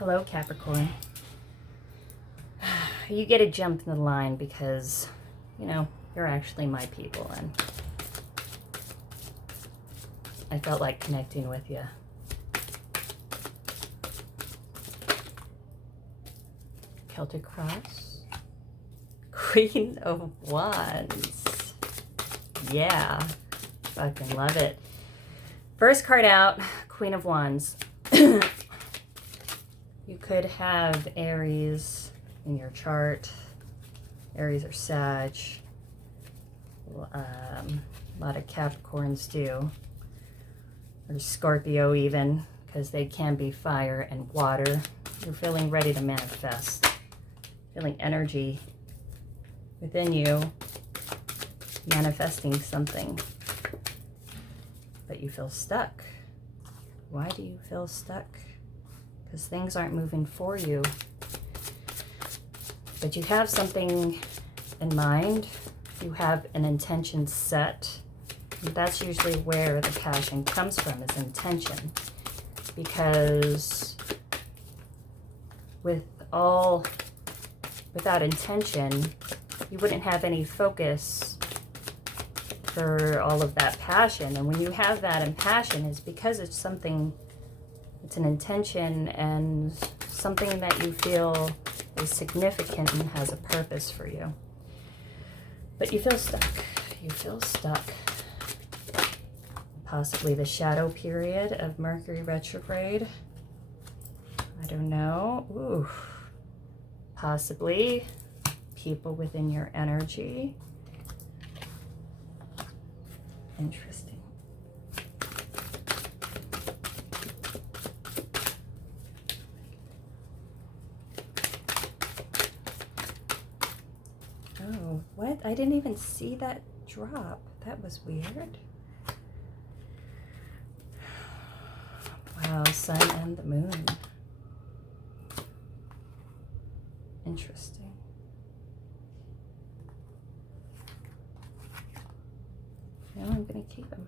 Hello, Capricorn. You get a jump in the line because, you know, you're actually my people, and I felt like connecting with you. Celtic Cross. Queen of Wands. Yeah, fucking love it. First card out, Queen of Wands. You could have Aries in your chart. Aries or Sag. A lot of Capricorns do. Or Scorpio even, because they can be fire and water. You're feeling ready to manifest. Feeling energy within you, manifesting something. But you feel stuck. Why do you feel stuck? Because things aren't moving for you. But you have something in mind. You have an intention set. And that's usually where the passion comes from, is intention. Because without intention, you wouldn't have any focus for all of that passion. And when you have that in passion, it's because it's something, it's an intention and something that you feel is significant and has a purpose for you. But you feel stuck. You feel stuck. Possibly the shadow period of Mercury retrograde. I don't know. Ooh. Possibly people within your energy. Interesting. Oh, what? I didn't even see that drop. That was weird. Wow, sun and the moon. Interesting. Now I'm going to keep them.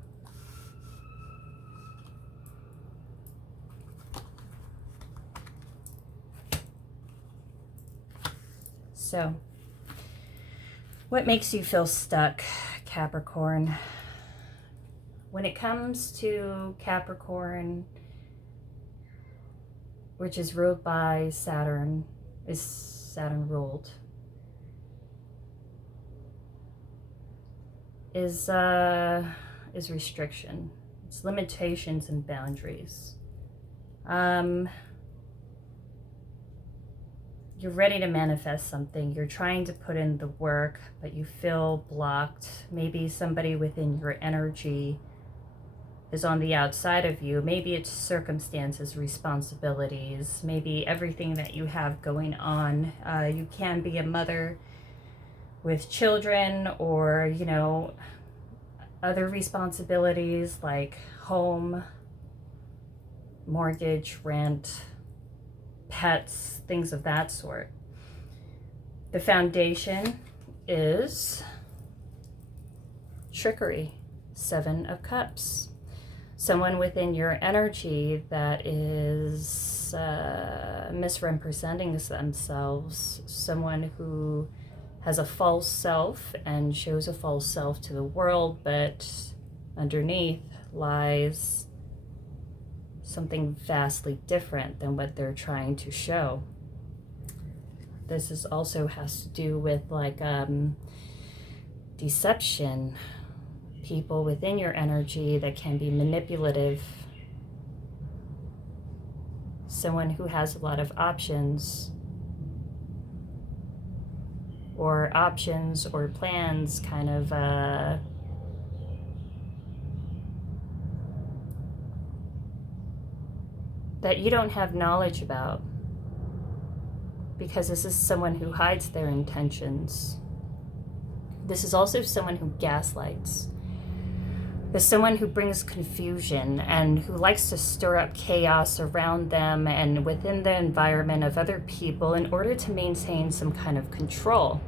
So, what makes you feel stuck, Capricorn? When it comes to Capricorn, which is ruled by Saturn, is Saturn ruled, is restriction. It's limitations and boundaries. You're ready to manifest something. You're trying to put in the work, but you feel blocked. Maybe somebody within your energy is on the outside of you. Maybe it's circumstances, responsibilities, maybe everything that you have going on. You can be a mother with children, or, you know, other responsibilities like home, mortgage, rent, pets, things of that sort. The foundation is trickery, 7 of Cups. Someone within your energy that is misrepresenting themselves, someone who has a false self and shows a false self to the world, but underneath lies something vastly different than what they're trying to show. This is also has to do with like deception. People within your energy that can be manipulative. Someone who has a lot of options or plans, kind of that you don't have knowledge about, because this is someone who hides their intentions. This is also someone who gaslights. There's someone who brings confusion and who likes to stir up chaos around them and within the environment of other people in order to maintain some kind of control.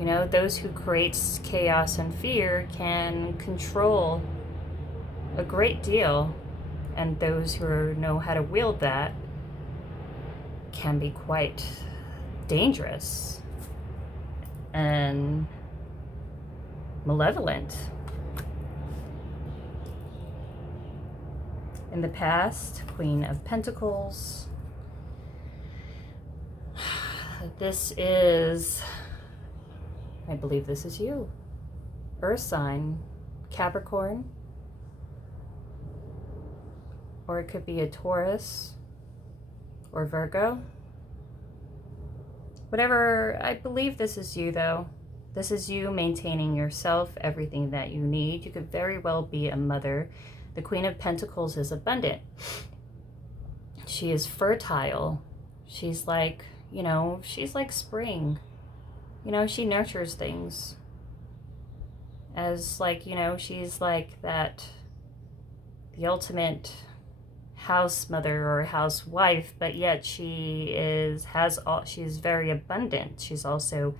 You know, those who create chaos and fear can control a great deal, and those who know how to wield that can be quite dangerous and malevolent. In the past, Queen of Pentacles. This is, I believe this is you. Earth sign, Capricorn. Or it could be a Taurus or Virgo. Whatever, I believe this is you though. This is you maintaining yourself, everything that you need. You could very well be a mother. The Queen of Pentacles is abundant. She is fertile. She's like, you know, she's like spring. You know, she nurtures things. As like, you know, she's like that, the ultimate house mother or housewife, but yet she's very abundant. She's also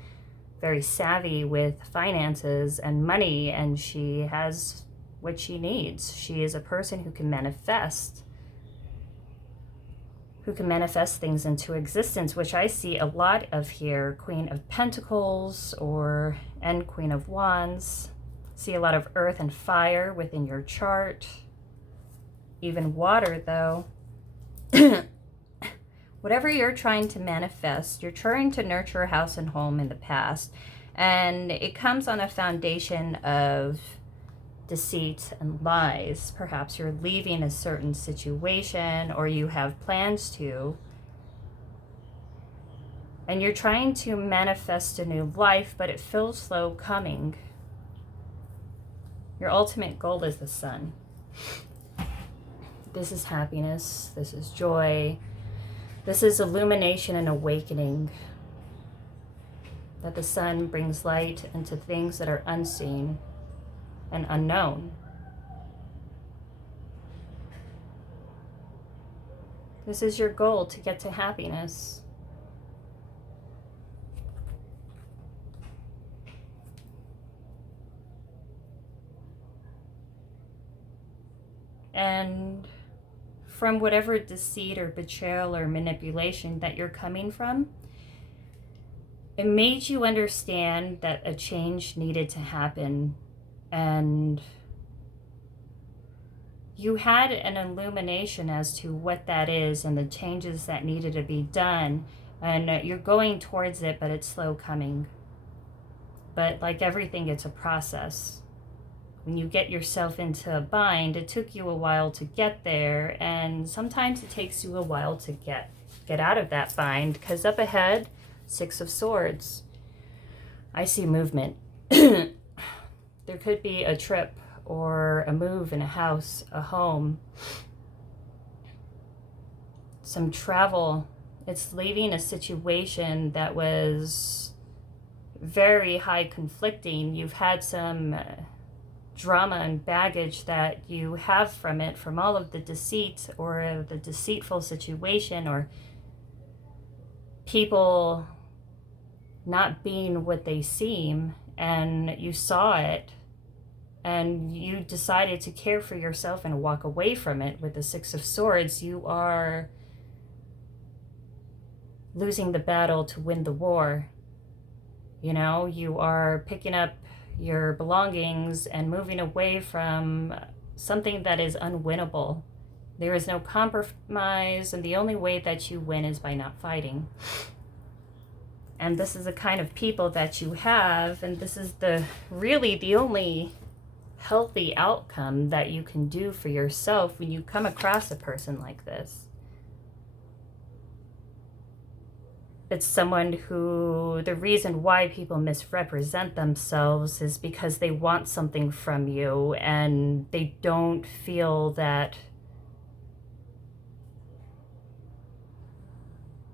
very savvy with finances and money, and she has what she needs. She is a person who can manifest things into existence, which I see a lot of here. Queen of Pentacles and Queen of Wands. See a lot of earth and fire within your chart. Even water though. Whatever you're trying to manifest, you're trying to nurture a house and home in the past, and it comes on a foundation of deceit and lies. Perhaps you're leaving a certain situation, or you have plans to, and you're trying to manifest a new life, but it feels slow coming. Your ultimate goal is the sun. This is happiness. This is joy. This is illumination and awakening. That the sun brings light into things that are unseen and unknown. This is your goal, to get to happiness. And from whatever deceit or betrayal or manipulation that you're coming from, it made you understand that a change needed to happen. And you had an illumination as to what that is and the changes that needed to be done. And you're going towards it, but it's slow coming. But like everything, it's a process. When you get yourself into a bind, it took you a while to get there. And sometimes it takes you a while to get out of that bind. Because up ahead, 6 of Swords. I see movement. There could be a trip or a move in a house, a home, some travel. It's leaving a situation that was very high conflicting. You've had some drama and baggage that you have from it, from all of the deceit or the deceitful situation, or people not being what they seem, and you saw it and you decided to care for yourself and walk away from it. With the 6 of Swords, you are losing the battle to win the war. You know, you are picking up your belongings and moving away from something that is unwinnable. There is no compromise, and the only way that you win is by not fighting. And this is the kind of people that you have, and this is really the only healthy outcome that you can do for yourself when you come across a person like this. It's someone who, the reason why people misrepresent themselves is because they want something from you and they don't feel that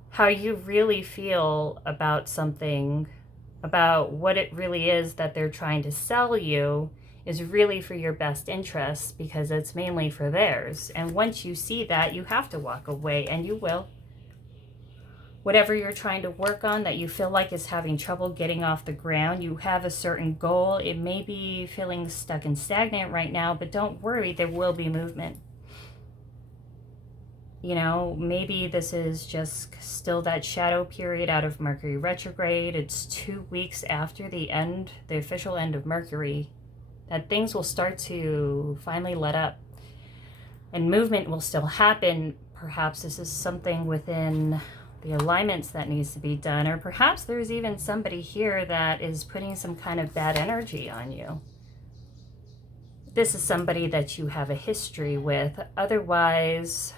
how you really feel about something, about what it really is that they're trying to sell you, is really for your best interests, because it's mainly for theirs. And once you see that, you have to walk away, and you will. Whatever you're trying to work on that you feel like is having trouble getting off the ground, you have a certain goal. It may be feeling stuck and stagnant right now, but don't worry, there will be movement. You know, maybe this is just still that shadow period out of Mercury retrograde. It's 2 weeks after the official end of Mercury, that things will start to finally let up. And movement will still happen. Perhaps this is something within the alignments that needs to be done. Or perhaps there's even somebody here that is putting some kind of bad energy on you. This is somebody that you have a history with. Otherwise,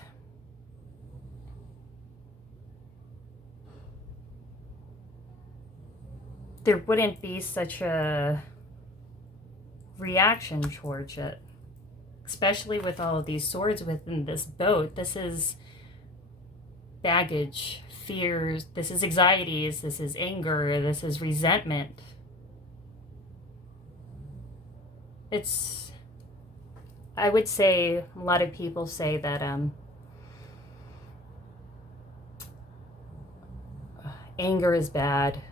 there wouldn't be such a reaction towards it. Especially with all of these swords within this boat. This is baggage, fears, this is anxieties, this is anger, this is resentment. I would say, a lot of people say that anger is bad,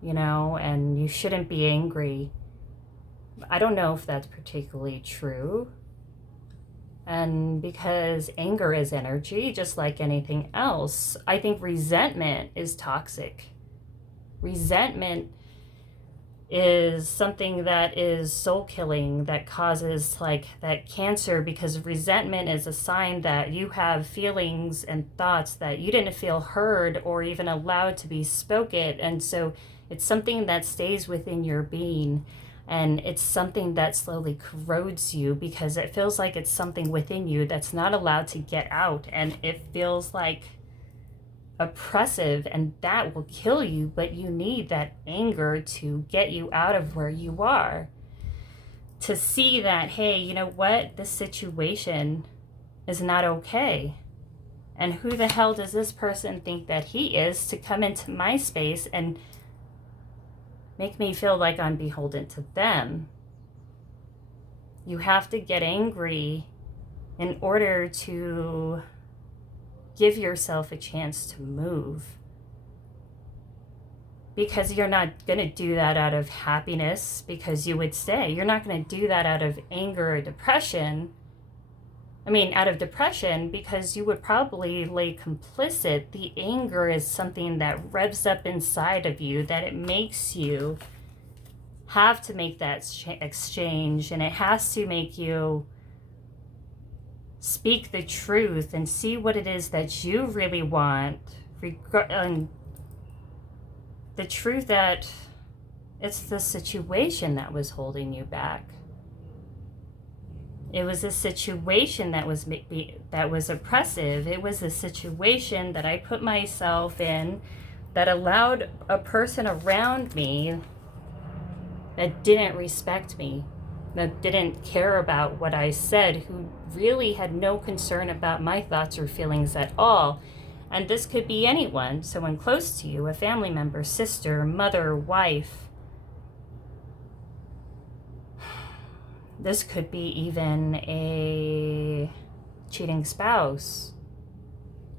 you know, and you shouldn't be angry. I don't know if that's particularly true. And because anger is energy, just like anything else, I think resentment is toxic. Resentment is something that is soul killing, that causes like that cancer, because resentment is a sign that you have feelings and thoughts that you didn't feel heard or even allowed to be spoken. And so it's something that stays within your being. And it's something that slowly corrodes you because it feels like it's something within you that's not allowed to get out. And it feels like oppressive, and that will kill you. But you need that anger to get you out of where you are. To see that, hey, you know what? This situation is not okay. And who the hell does this person think that he is to come into my space and make me feel like I'm beholden to them? You have to get angry in order to give yourself a chance to move. Because you're not going to do that out of happiness because you would stay. You're not going to do that out of anger or depression. Out of depression, because you would probably lay complicit. The anger is something that revs up inside of you, that it makes you have to make that exchange, and it has to make you speak the truth and see what it is that you really want. The truth that it's the situation that was holding you back. It was a situation that was oppressive. It was a situation that I put myself in that allowed a person around me that didn't respect me, that didn't care about what I said, who really had no concern about my thoughts or feelings at all. And this could be anyone, someone close to you, a family member, sister, mother, wife. This could be even a cheating spouse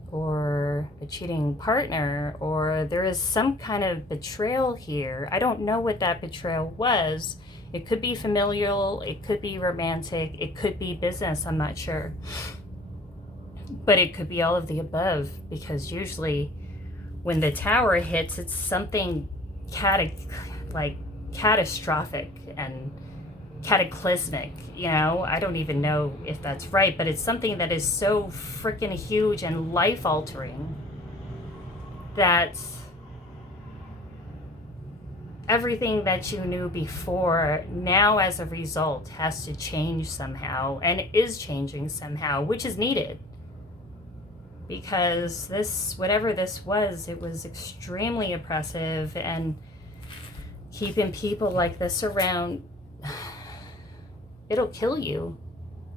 or a cheating partner, or there is some kind of betrayal here. I don't know what that betrayal was. It could be familial, it could be romantic, it could be business, I'm not sure. But it could be all of the above, because usually when the tower hits, it's something catastrophic and cataclysmic, I don't even know if that's right, but it's something that is so freaking huge and life-altering that everything that you knew before now as a result has to change somehow, and it is changing somehow, which is needed, because whatever this was, it was extremely oppressive, and keeping people like this around, it'll kill you,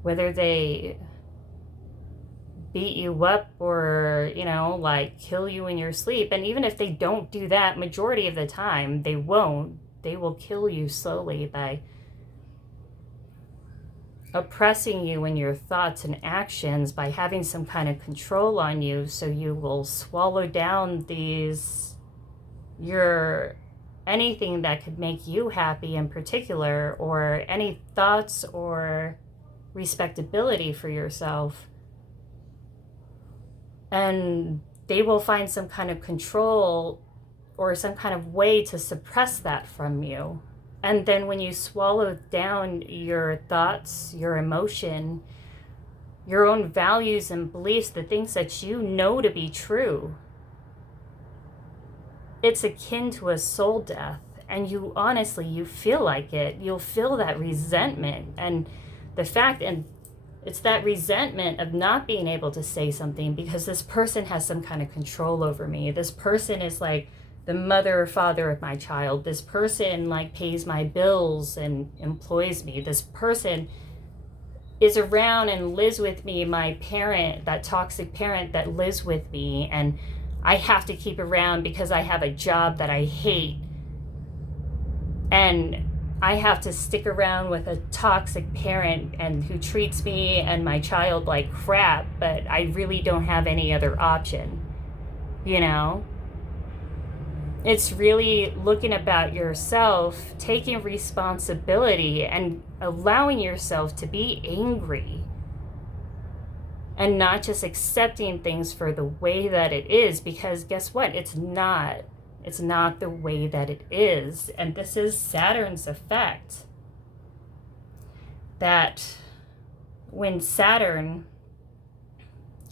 whether they beat you up or, kill you in your sleep. And even if they don't do that, majority of the time, they won't. They will kill you slowly by oppressing you in your thoughts and actions, by having some kind of control on you, so you will swallow down anything that could make you happy in particular, or any thoughts or respectability for yourself. And they will find some kind of control or some kind of way to suppress that from you. And then when you swallow down your thoughts, your emotion, your own values and beliefs, the things that you know to be true, it's akin to a soul death. And you honestly, you feel like it. You'll feel that resentment. And the fact, and it's that resentment of not being able to say something because this person has some kind of control over me. This person is like the mother or father of my child. This person like pays my bills and employs me. This person is around and lives with me, my parent, that toxic parent that lives with me, and I have to keep around because I have a job that I hate. And I have to stick around with a toxic parent and who treats me and my child like crap, but I really don't have any other option, you know? It's really looking about yourself, taking responsibility and allowing yourself to be angry and not just accepting things for the way that it is, because guess what? It's not the way that it is. And this is Saturn's effect. That when Saturn,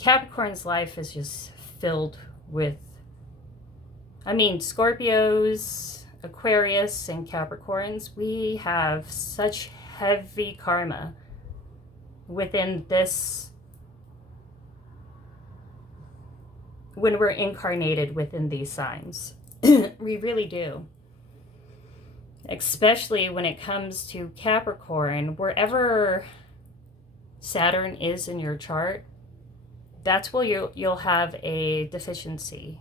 Capricorn's life is just filled with, Scorpios, Aquarius, and Capricorns, we have such heavy karma within this, when we're incarnated within these signs. We really do. Especially when it comes to Capricorn, wherever Saturn is in your chart, that's where you'll have a deficiency,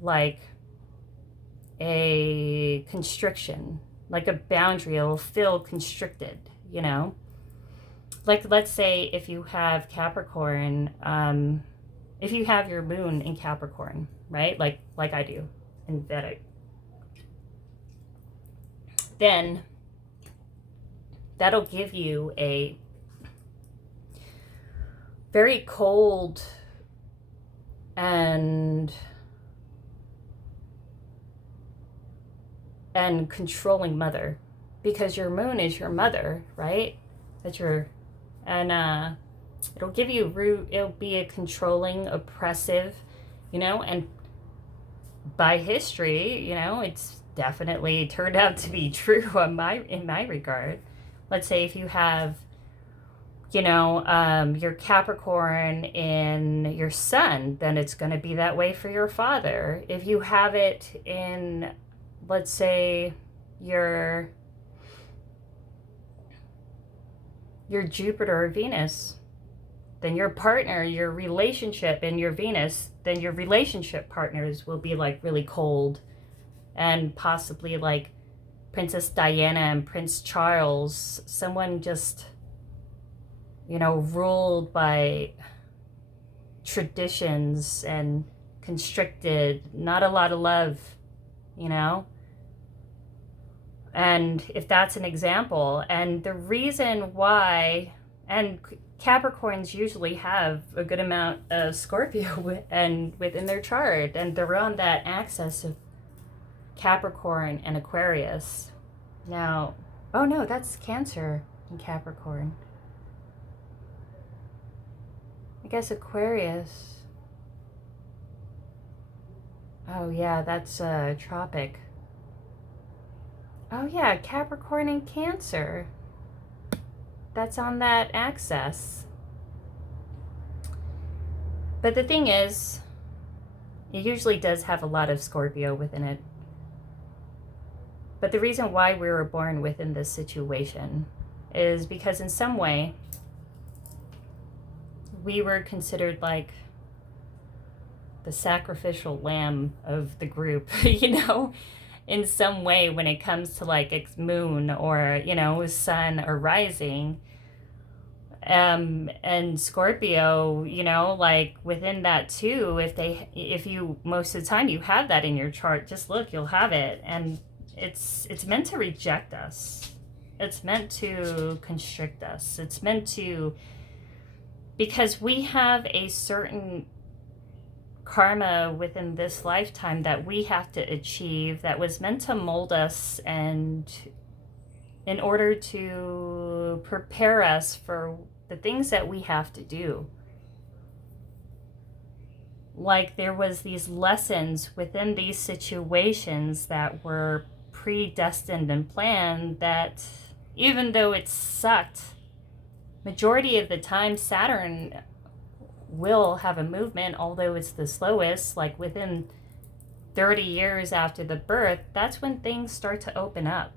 like a constriction, like a boundary. It'll feel constricted, you know? Like, let's say if you have Capricorn, if you have your moon in Capricorn, right? Like I do in Vedic, then that'll give you a very cold and controlling mother, because your moon is your mother, right? That's your, and it'll give you it'll be a controlling, oppressive, you know, and by history, you know, it's definitely turned out to be true in my regard. Let's say if you have, you know, your Capricorn in your sun, then it's going to be that way for your father. If you have it in, let's say, your Jupiter or Venus, then your partner, your relationship in your Venus, then your relationship partners will be like really cold, and possibly like Princess Diana and Prince Charles, someone just, you know, ruled by traditions and constricted, not a lot of love, you know? And if that's an example, and the reason why, and Capricorns usually have a good amount of Scorpio and within their chart, and they're on that axis of Capricorn and Aquarius. Now, oh no, that's Cancer and Capricorn. I guess Aquarius. Oh yeah, that's tropic. Oh yeah, Capricorn and Cancer. That's on that axis. But the thing is, it usually does have a lot of Scorpio within it. But the reason why we were born within this situation is because in some way, we were considered like the sacrificial lamb of the group, you know, in some way when it comes to like moon or, you know, sun or rising. And Scorpio, you know, like within that too, if you, most of the time you have that in your chart, just look, you'll have it. And it's meant to reject us. It's meant to constrict us. It's meant to, because we have a certain karma within this lifetime that we have to achieve, that was meant to mold us and in order to prepare us for the things that we have to do. Like there was these lessons within these situations that were predestined and planned, that even though it sucked, majority of the time Saturn will have a movement, although it's the slowest, like within 30 years after the birth, that's when things start to open up.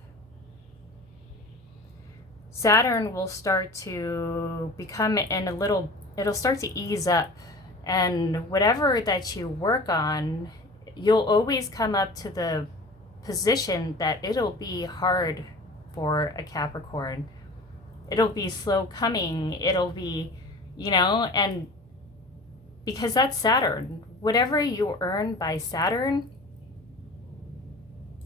Saturn will start to become it'll start to ease up. And whatever that you work on, you'll always come up to the position that it'll be hard for a Capricorn. It'll be slow coming. It'll be, and because that's Saturn. Whatever you earn by Saturn,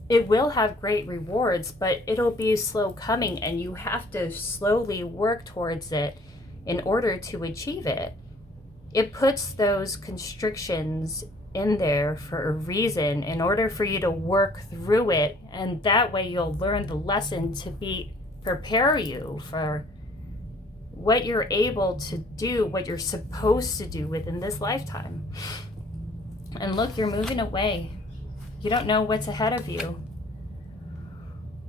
it will have great rewards, but it'll be slow coming, and you have to slowly work towards it in order to achieve it. It puts those constrictions in there for a reason, in order for you to work through it, and that way you'll learn the lesson to prepare you for what you're able to do, what you're supposed to do within this lifetime. And look, you're moving away. You don't know what's ahead of you.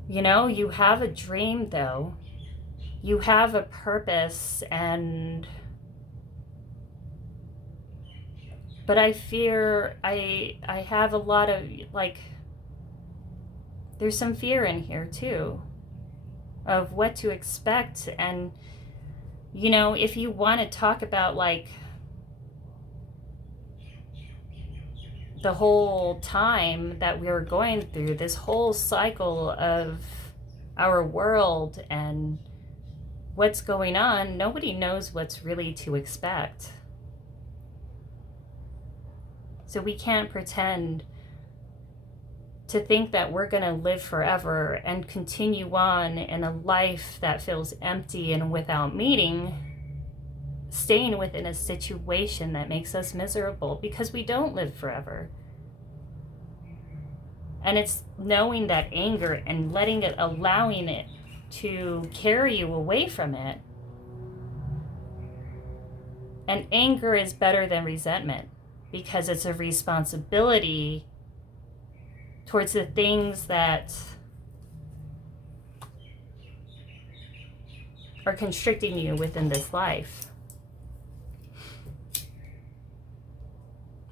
You have a dream though. You have a purpose, but I fear I have a lot of, there's some fear in here too of what to expect. And if you want to talk about the whole time that we were going through, this whole cycle of our world and what's going on, nobody knows what's really to expect. So we can't pretend to think that we're going to live forever and continue on in a life that feels empty and without meaning, staying within a situation that makes us miserable, because we don't live forever. And it's knowing that anger and letting it, allowing it to carry you away from it. And anger is better than resentment, because it's a responsibility towards the things that are constricting you within this life.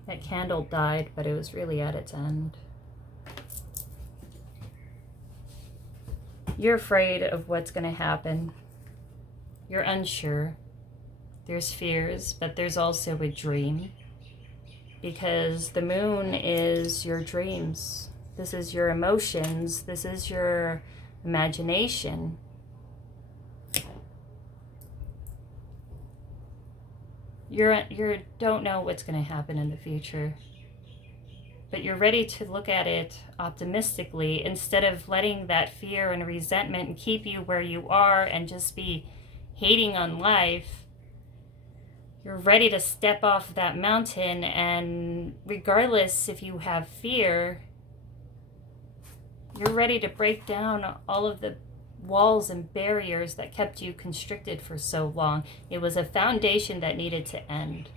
That candle died, but it was really at its end. You're afraid of what's going to happen. You're unsure. There's fears, but there's also a dream. Because the moon is your dreams. This is your emotions. This is your imagination. You don't know what's going to happen in the future. But you're ready to look at it optimistically, instead of letting that fear and resentment keep you where you are and just be hating on life. You're ready to step off that mountain, and regardless if you have fear, you're ready to break down all of the walls and barriers that kept you constricted for so long. It was a foundation that needed to end.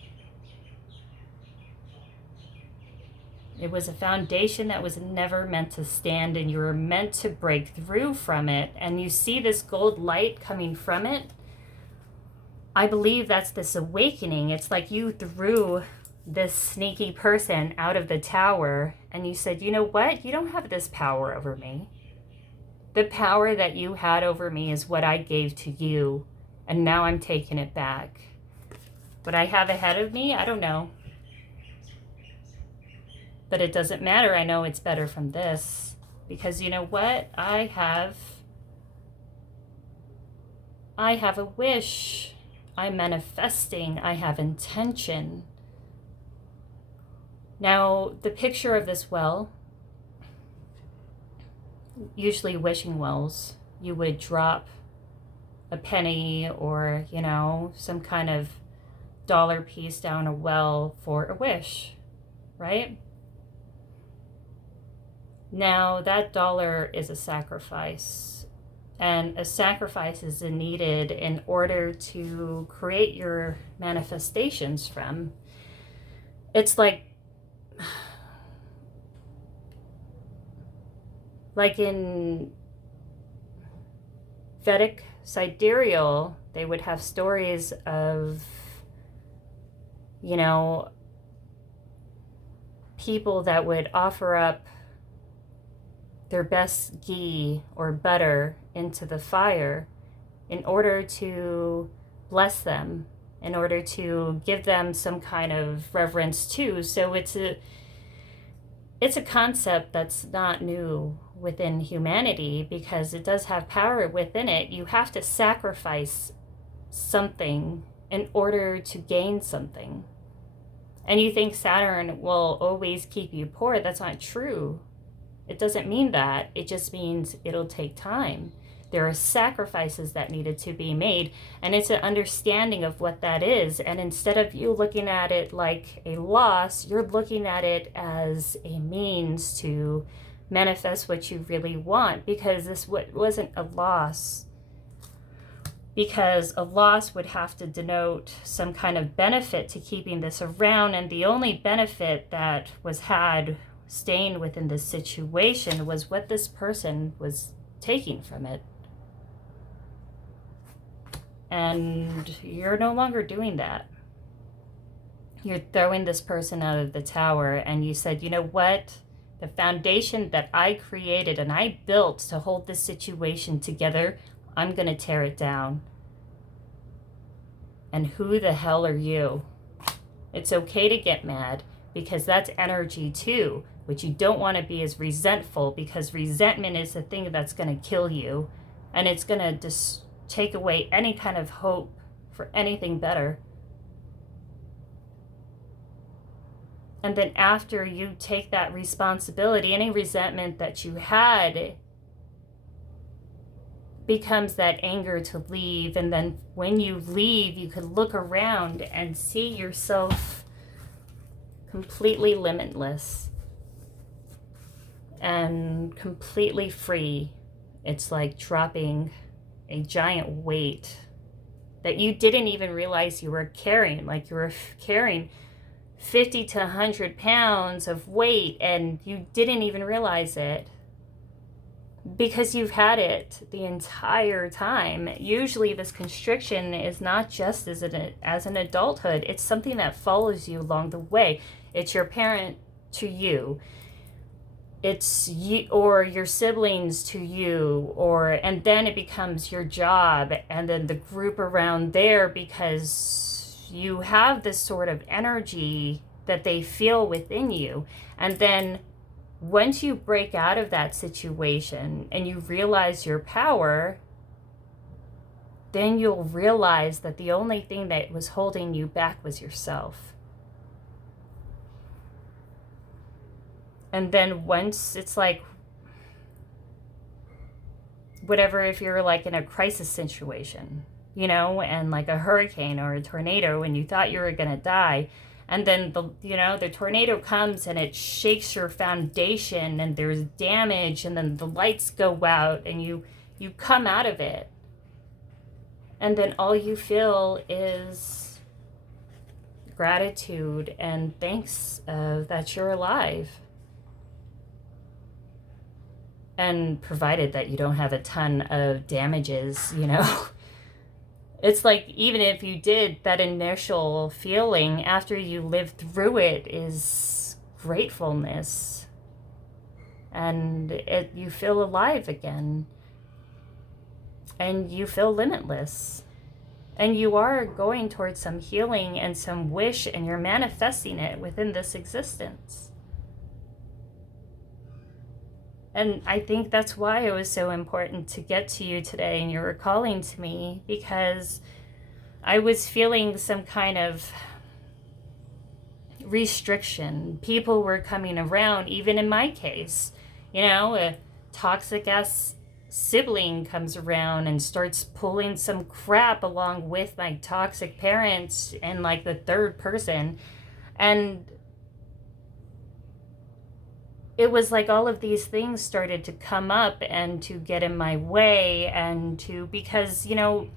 It was a foundation that was never meant to stand, and you were meant to break through from it. And you see this gold light coming from it. I believe that's this awakening. It's like you threw this sneaky person out of the tower and you said, you know what? You don't have this power over me. The power that you had over me is what I gave to you, and now I'm taking it back. What I have ahead of me, I don't know. But it doesn't matter. I know it's better from this, because you know what? I have a wish. I'm manifesting. I have intention. Now, the picture of this well, usually wishing wells, you would drop a penny or, some kind of dollar piece down a well for a wish. right? Now, that dollar is a sacrifice, and a sacrifice is needed in order to create your manifestations from. It's like in Vedic sidereal, they would have stories of, you know, people that would offer up their best ghee or butter into the fire in order to bless them, in order to give them some kind of reverence too. So it's a concept that's not new within humanity, because it does have power within it. You have to sacrifice something in order to gain something. And you think Saturn will always keep you poor. That's not true. It doesn't mean that. It just means it'll take time. There are sacrifices that needed to be made, and it's an understanding of what that is. And instead of you looking at it like a loss, you're looking at it as a means to manifest what you really want, because this wasn't a loss. Because a loss would have to denote some kind of benefit to keeping this around, and the only benefit that was had staying within this situation was what this person was taking from it. And you're no longer doing that. You're throwing this person out of the tower, and you said, you know what? The foundation that I created and I built to hold this situation together, I'm going to tear it down. And who the hell are you? It's okay to get mad, because that's energy too. What you don't want to be is resentful, because resentment is the thing that's going to kill you. And it's going to just take away any kind of hope for anything better. And then after you take that responsibility, any resentment that you had becomes that anger to leave. And then when you leave, you can look around and see yourself completely limitless and completely free. It's like dropping a giant weight that you didn't even realize you were carrying. Like you were carrying 50 to 100 pounds of weight, and you didn't even realize it, because you've had it the entire time. Usually this constriction is not just as an adulthood. It's something that follows you along the way. It's your parent to you. It's you or your siblings to you, and then it becomes your job, and then the group around there, because you have this sort of energy that they feel within you. And then once you break out of that situation and you realize your power, then you'll realize that the only thing that was holding you back was yourself. And then once it's like, whatever, if you're like in a crisis situation, you know, and like a hurricane or a tornado, and you thought you were going to die, and then the tornado comes and it shakes your foundation, and there's damage, and then the lights go out, and you come out of it, and then all you feel is gratitude and thanks that you're alive. And provided that you don't have a ton of damages, you know. It's like, even if you did, that initial feeling after you live through it is gratefulness. And you feel alive again. And you feel limitless. And you are going towards some healing and some wish, and you're manifesting it within this existence. And I think that's why it was so important to get to you today, and you were calling to me, because I was feeling some kind of restriction. People were coming around, even in my case. You know, a toxic ass sibling comes around and starts pulling some crap along with my toxic parents and like the third person. And it was like all of these things started to come up and to get in my way, and to, because, you know,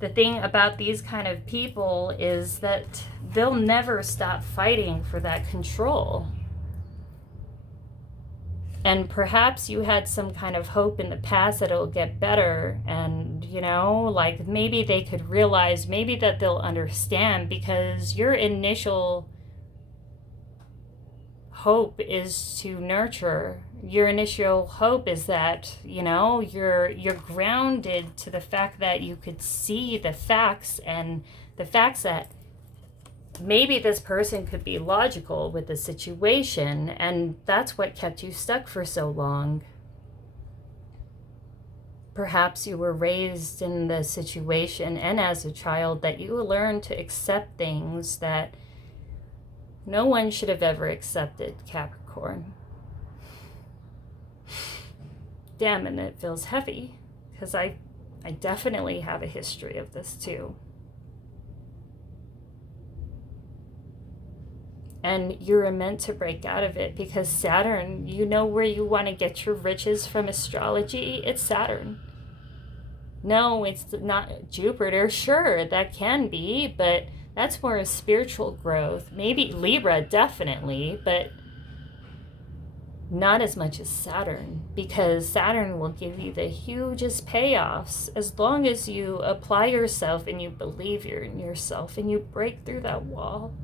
the thing about these kind of people is that they'll never stop fighting for that control. And perhaps you had some kind of hope in the past that it'll get better, and, you know, like maybe they could realize, maybe that they'll understand, because your initial hope is to nurture. Your initial hope is that, you know, you're grounded to the fact that you could see the facts, and the facts that maybe this person could be logical with the situation, and that's what kept you stuck for so long. Perhaps you were raised in the situation and as a child that you learned to accept things that no one should have ever accepted, Capricorn. Damn, and it feels heavy, because I definitely have a history of this too. And you're meant to break out of it, because Saturn, you know where you want to get your riches from astrology? It's Saturn. No, it's not Jupiter. Sure, that can be, but that's more a spiritual growth. Maybe Libra, definitely, but not as much as Saturn, because Saturn will give you the hugest payoffs as long as you apply yourself and you believe in yourself and you break through that wall.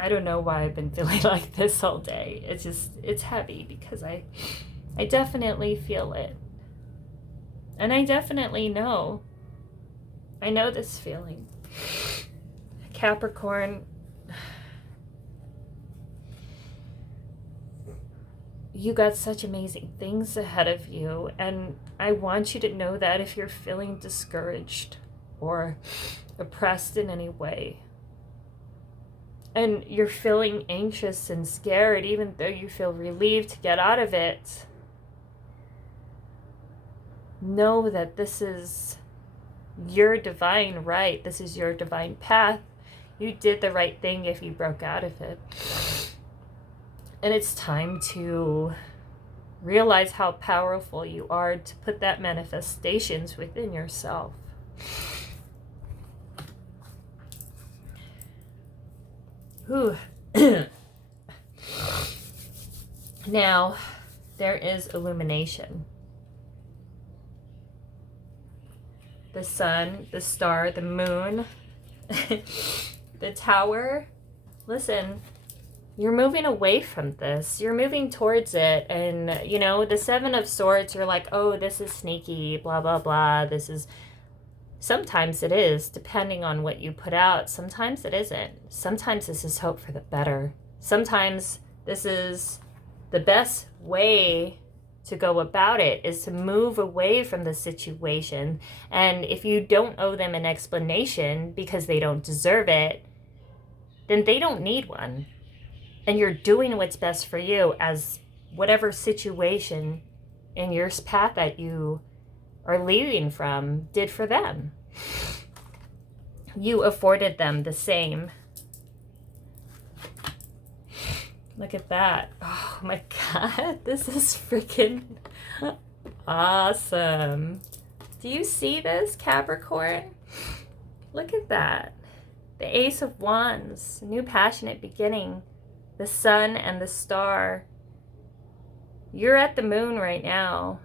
I don't know why I've been feeling like this all day. It's heavy, because I definitely feel it. And I definitely know. I know this feeling. Capricorn, you got such amazing things ahead of you, and I want you to know that if you're feeling discouraged or oppressed in any way, and you're feeling anxious and scared, even though you feel relieved to get out of it, know that this is your divine right. This is your divine path. You did the right thing if you broke out of it. And it's time to realize how powerful you are to put that manifestations within yourself. Whew. Now, there is illumination. The sun, the star, the moon, the tower. Listen, you're moving away from this. You're moving towards it. And, you know, the Seven of Swords, you're like, oh, this is sneaky, blah, blah, blah. This is... Sometimes it is, depending on what you put out. Sometimes it isn't. Sometimes this is hope for the better. Sometimes this is the best way to go about it, is to move away from the situation. And if you don't owe them an explanation because they don't deserve it, then they don't need one. And you're doing what's best for you, as whatever situation in your path that you are leaving from did for them. You afforded them the same. Look at that. Oh my God, this is freaking awesome. Do you see this, Capricorn? Look at that. The Ace of Wands, new passionate beginning, the sun and the star. You're at the moon right now.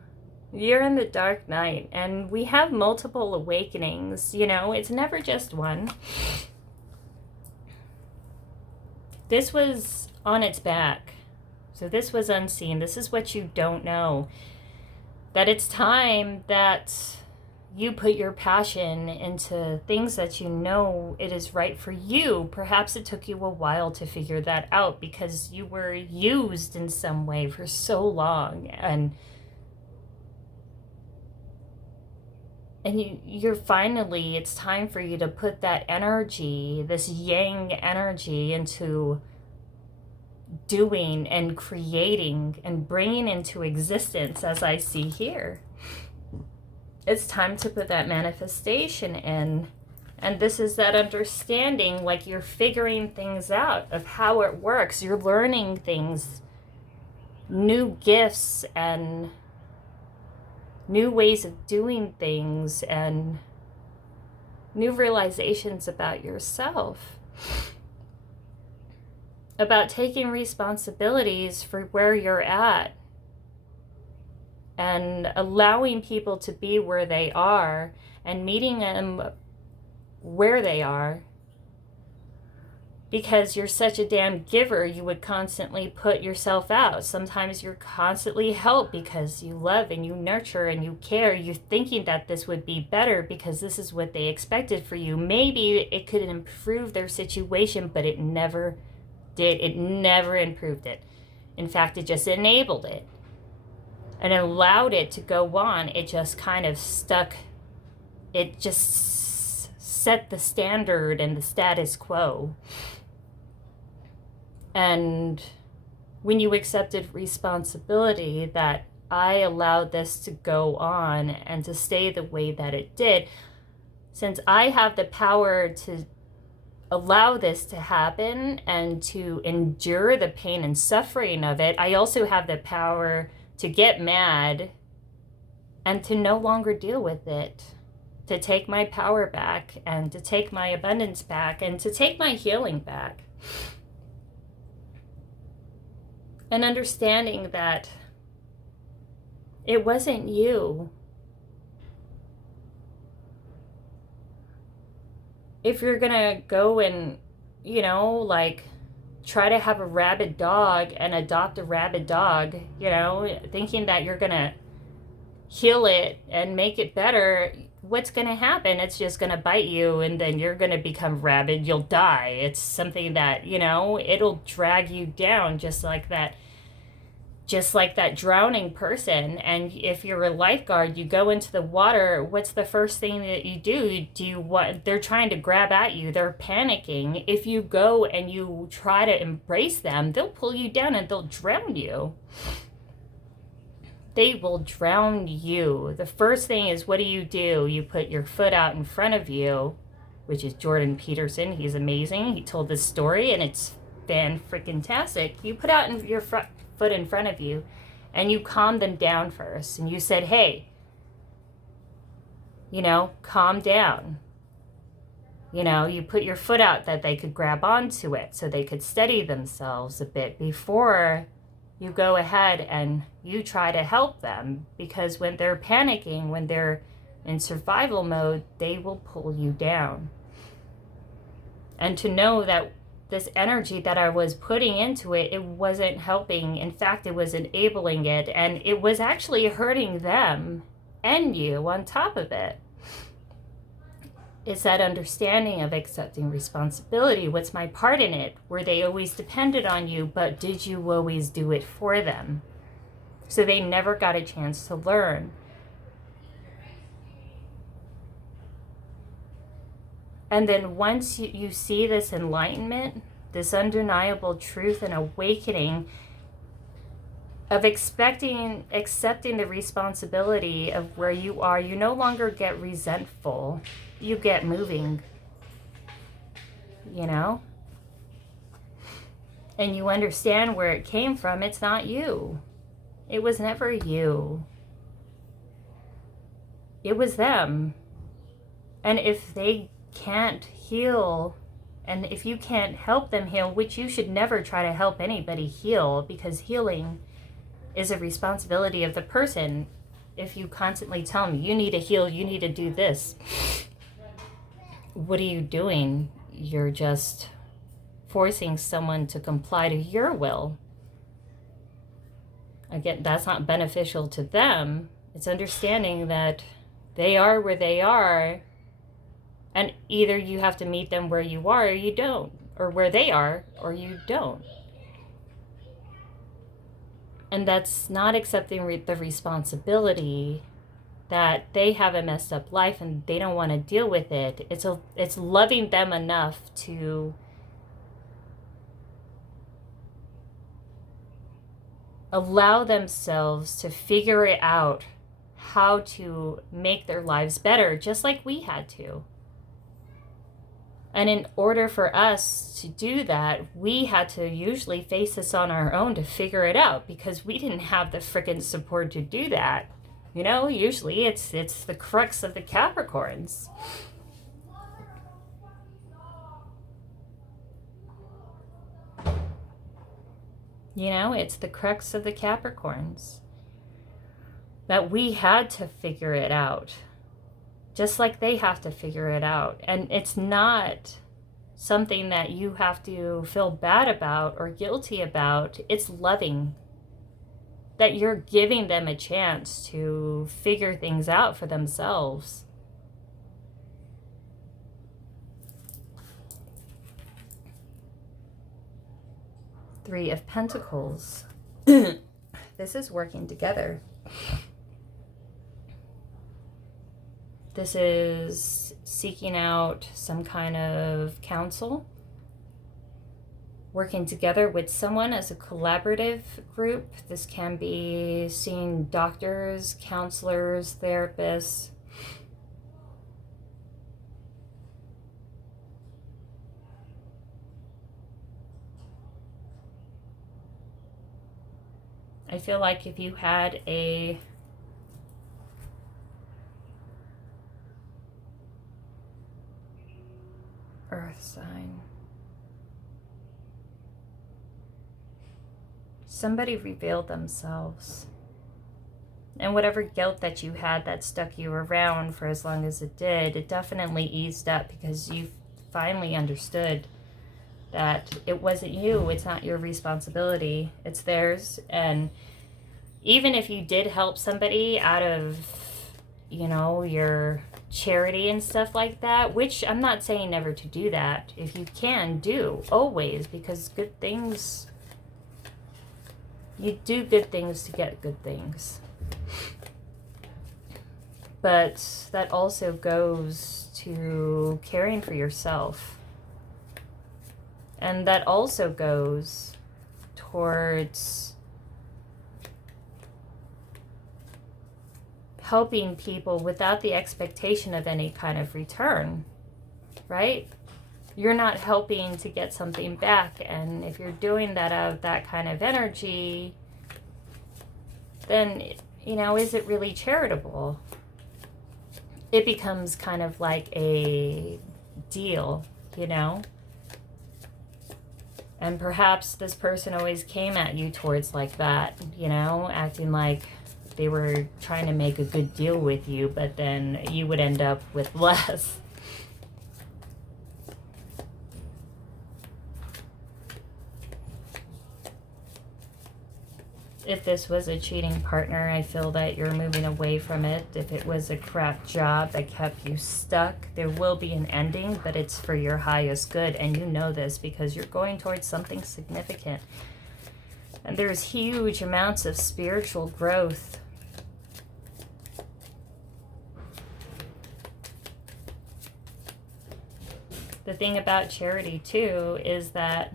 You're in the dark night, and we have multiple awakenings. You know, it's never just one. This was on its back. So this was unseen. This is what you don't know. That it's time that you put your passion into things that you know it is right for you. Perhaps it took you a while to figure that out because you were used in some way for so long. And you're finally, it's time for you to put that energy, this yang energy, into doing and creating and bringing into existence, as I see here. It's time to put that manifestation in. And this is that understanding, like you're figuring things out of how it works. You're learning things, new gifts and new ways of doing things and new realizations about yourself. About taking responsibilities for where you're at and allowing people to be where they are and meeting them where they are, because you're such a damn giver. You would constantly put yourself out. Sometimes you're constantly help because you love and you nurture and you care. You're thinking that this would be better because this is what they expected for you. Maybe it could improve their situation, but it never did. It never improved it. In fact, it just enabled it and allowed it to go on. It just kind of stuck. It just set the standard and the status quo. And when you accepted responsibility that I allowed this to go on and to stay the way that it did, since I have the power to allow this to happen and to endure the pain and suffering of it, I also have the power to get mad and to no longer deal with it, to take my power back and to take my abundance back and to take my healing back. And understanding that it wasn't you. If you're gonna go and, like try to have a rabid dog and adopt a rabid dog, thinking that you're gonna heal it and make it better, what's gonna happen? It's just gonna bite you and then you're gonna become rabid. You'll die. It's something that, it'll drag you down just like that drowning person. And if you're a lifeguard, you go into the water, what's the first thing that you do? They're trying to grab at you, they're panicking. If you go and you try to embrace them, they'll pull you down and they'll drown you. They will drown you. The first thing is, what do? You put your foot out in front of you, which is Jordan Peterson. He's amazing. He told this story and it's fan-freaking-tastic. You put out your foot in front of you and you calm them down first. And you said, hey, calm down. You put your foot out that they could grab onto it so they could steady themselves a bit before you go ahead and you try to help them. Because when they're panicking, when they're in survival mode, they will pull you down. And to know that this energy that I was putting into it, it wasn't helping. In fact, it was enabling it, and it was actually hurting them and you on top of it. It's that understanding of accepting responsibility. What's my part in it? Were they always dependent on you, but did you always do it for them? So they never got a chance to learn. And then once you see this enlightenment, this undeniable truth and awakening of accepting the responsibility of where you are, you no longer get resentful. You get moving, and you understand where it came from. It's not you. It was never you. It was them. And if they can't heal, and if you can't help them heal, which you should never try to help anybody heal, because healing is a responsibility of the person. If you constantly tell them, you need to heal, you need to do this, what are you doing? You're just forcing someone to comply to your will. Again, that's not beneficial to them. It's understanding that they are where they are, and either you have to meet them where you are or you don't, or where they are or you don't. And that's not accepting the responsibility that they have a messed up life and they don't want to deal with it. It's loving them enough to allow themselves to figure it out, how to make their lives better, just like we had to. And in order for us to do that, we had to usually face this on our own to figure it out, because we didn't have the frickin' support to do that. You know, usually it's the crux of the Capricorns. You know, it's the crux of the Capricorns. That we had to figure it out. Just like they have to figure it out. And it's not something that you have to feel bad about or guilty about. It's loving. That you're giving them a chance to figure things out for themselves. Three of Pentacles. This is working together. This is seeking out some kind of counsel, working together with someone as a collaborative group. This can be seeing doctors, counselors, therapists. I feel like if you had a earth sign, somebody revealed themselves, and whatever guilt that you had that stuck you around for as long as it did, it definitely eased up, because you finally understood that it wasn't you, it's not your responsibility, it's theirs. And even if you did help somebody out of, you know, your charity and stuff like that, which I'm not saying never to do that. If you can, do, always, because good things, you do good things to get good things. But that also goes to caring for yourself. And that also goes towards helping people without the expectation of any kind of return, right? You're not helping to get something back. And if you're doing that out of that kind of energy, then, you know, is it really charitable? It becomes kind of like a deal, you know? And perhaps this person always came at you towards like that, you know, acting like they were trying to make a good deal with you, but then you would end up with less. If this was a cheating partner, I feel that you're moving away from it. If it was a crap job that kept you stuck, there will be an ending, but it's for your highest good. And you know this because you're going towards something significant. And there's huge amounts of spiritual growth. The thing about charity, too, is that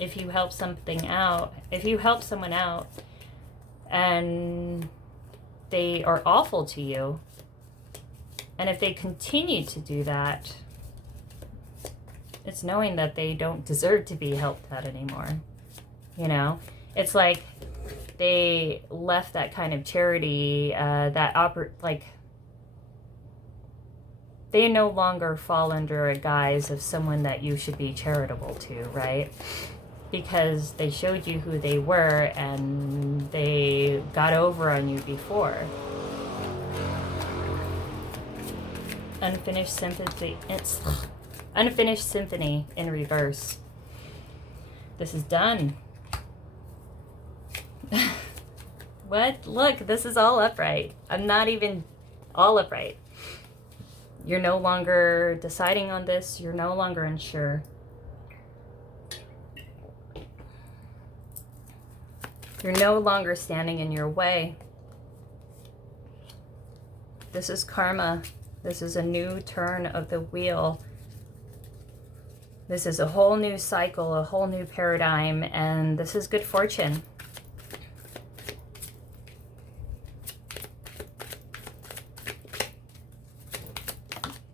if you help something out, if you help someone out and they are awful to you, and if they continue to do that, it's knowing that they don't deserve to be helped out anymore. You know, it's like they left that kind of charity, they no longer fall under a guise of someone that you should be charitable to, right? Because they showed you who they were and they got over on you before. Unfinished symphony. It's unfinished symphony in reverse. This is done. What? Look, this is all upright. I'm not even all upright. You're no longer deciding on this. You're no longer unsure. You're no longer standing in your way. This is karma. This is a new turn of the wheel. This is a whole new cycle, a whole new paradigm, and this is good fortune.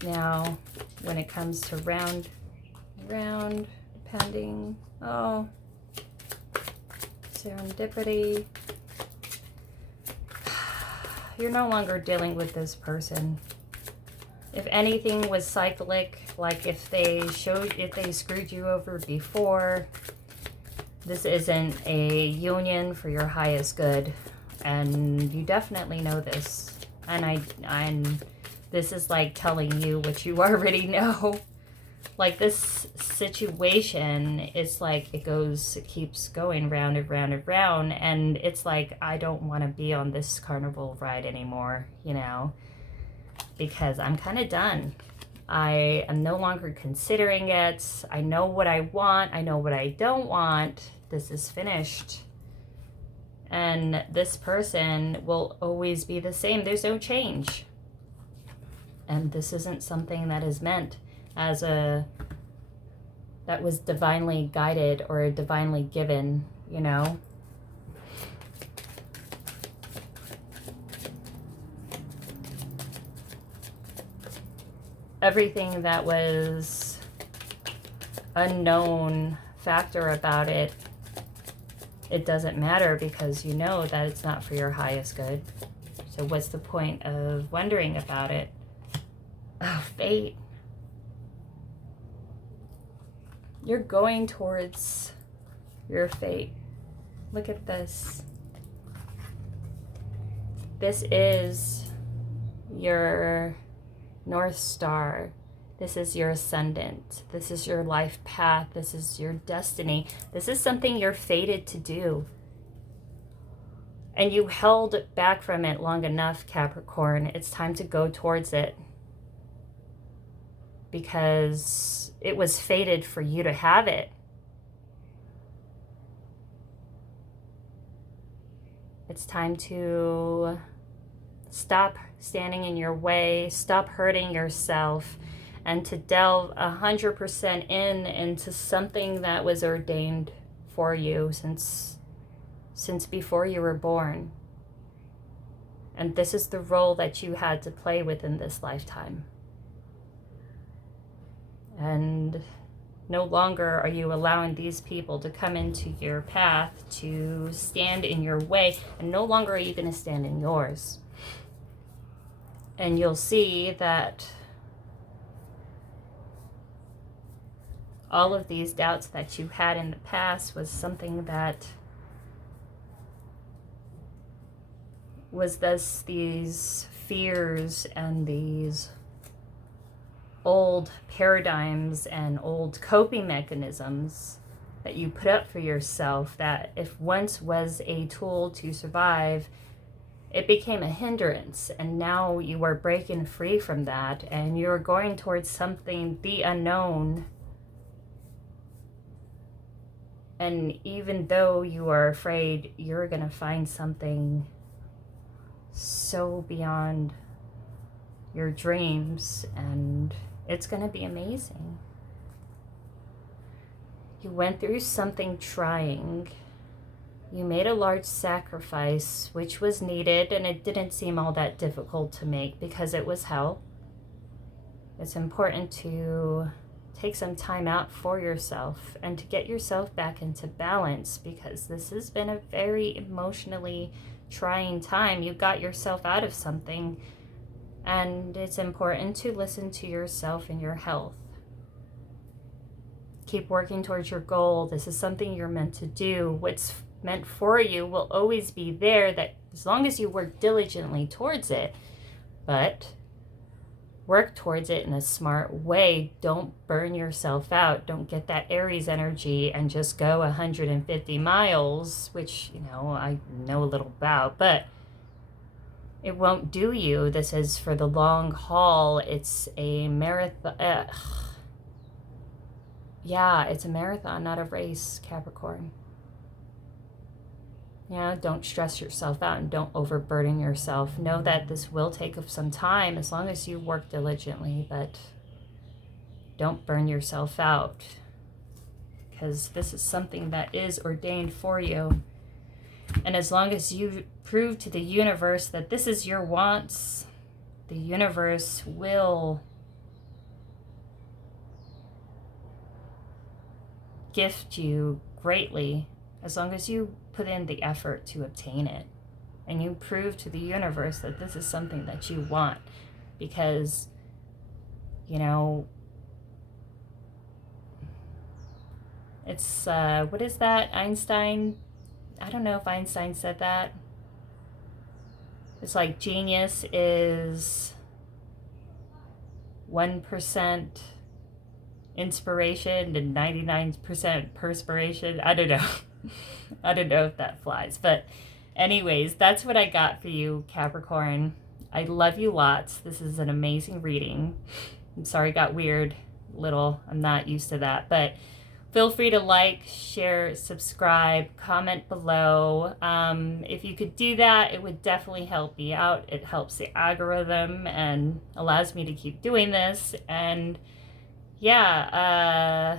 Now, when it comes to round, pending. Oh, serendipity. You're no longer dealing with this person. If anything was cyclic, like if they screwed you over before, this isn't a union for your highest good. And you definitely know this. And this is like telling you what you already know. Like this situation is like it keeps going round and round and round. And it's like, I don't want to be on this carnival ride anymore, you know, because I'm kind of done. I am no longer considering it. I know what I want. I know what I don't want. This is finished. And this person will always be the same. There's no change. And this isn't something that is meant as that was divinely guided or divinely given, you know. Everything that was unknown factor about it, it doesn't matter because you know that it's not for your highest good. So what's the point of wondering about it? Oh, fate. You're going towards your fate. Look at this. This is your North Star. This is your ascendant. This is your life path. This is your destiny. This is something you're fated to do. And you held back from it long enough, Capricorn. It's time to go towards it. Because it was fated for you to have it. It's time to stop standing in your way, stop hurting yourself, and to delve 100% into something that was ordained for you since before you were born. And this is the role that you had to play within this lifetime. And no longer are you allowing these people to come into your path to stand in your way, and no longer are you going to stand in yours. And you'll see that all of these doubts that you had in the past was something that was these fears and these old paradigms and old coping mechanisms that you put up for yourself that if once was a tool to survive, it became a hindrance. And now you are breaking free from that and you're going towards something, the unknown. And even though you are afraid, you're going to find something so beyond your dreams, and it's going to be amazing. You went through something trying. You made a large sacrifice, which was needed, and it didn't seem all that difficult to make because it was hell. It's important to take some time out for yourself and to get yourself back into balance because this has been a very emotionally trying time. You got yourself out of something, and it's important to listen to yourself and your health. Keep working towards your goal. This is something you're meant to do. What's meant for you will always be there, that as long as you work diligently towards it. But work towards it in a smart way. Don't burn yourself out. Don't get that Aries energy and just go 150 miles, which, you know, I know a little about, but it won't do you. This is for the long haul. It's a marathon. Yeah, it's a marathon, not a race, Capricorn. Yeah, don't stress yourself out and don't overburden yourself. Know that this will take up some time as long as you work diligently, but don't burn yourself out because this is something that is ordained for you. And as long as you prove to the universe that this is your wants, the universe will gift you greatly as long as you put in the effort to obtain it. And you prove to the universe that this is something that you want. Because, you know, it's, what is that? Einstein? I don't know if Einstein said that. It's like genius is 1% inspiration and 99% perspiration. I don't know. I don't know if that flies. But anyways, that's what I got for you, Capricorn. I love you lots. This is an amazing reading. I'm sorry it got weird. Little. I'm not used to that. But feel free to like, share, subscribe, comment below. If you could do that, it would definitely help me out. It helps the algorithm and allows me to keep doing this. And yeah,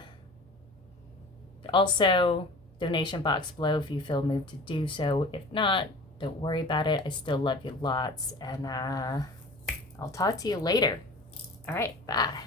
also donation box below if you feel moved to do so. If not, don't worry about it. I still love you lots. And I'll talk to you later. All right, bye.